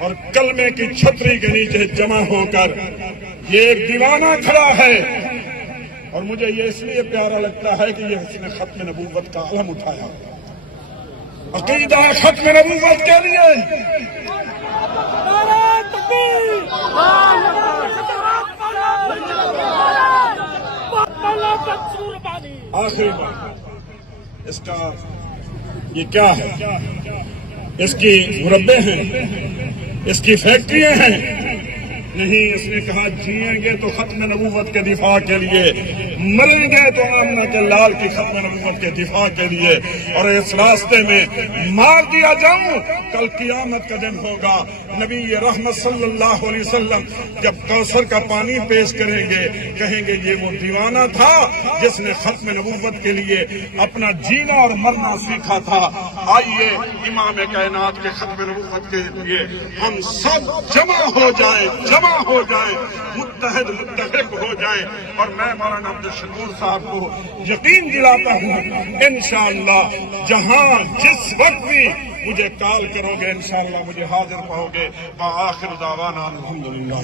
اور کلمے کی چھتری کے نیچے جمع ہو کر یہ ایک دیوانہ کھڑا ہے، اور مجھے یہ اس لیے پیارا لگتا ہے کہ یہ اس نے ختم نبوت کا علم اٹھایا، عقیدہ ختم نبوت کے لیے۔ آخری بات، اس کا یہ کیا ہے؟ اس کی مربے ہیں، اس کی فیکٹریاں ہیں؟ نہیں، اس نے کہا جیئیں گے تو ختم نبوت کے دفاع کے لیے، مریں گے تو آمنہ کے لال کی ختم نبوت کے دفاع کے لیے، اور اس راستے میں مار دیا جاؤں، کل قیامت کا دن ہوگا۔ نبی رحمت صلی اللہ علیہ وسلم جب کوثر کا پانی پیش کریں گے، کہیں گے یہ وہ دیوانہ تھا جس نے ختم نبوت کے لیے اپنا جینا اور مرنا سیکھا تھا۔ آئیے امام کائنات کے ختم نبوت کے لیے ہم سب جمع ہو جائیں، متحد متفق ہو جائیں، اور میں مولانا عبدالشکور صاحب کو یقین دلاتا ہوں انشاءاللہ جہاں جس وقت بھی مجھے کال کرو گے انشاءاللہ مجھے حاضر پاؤ گے۔ وآخر دعوانا الحمدللہ۔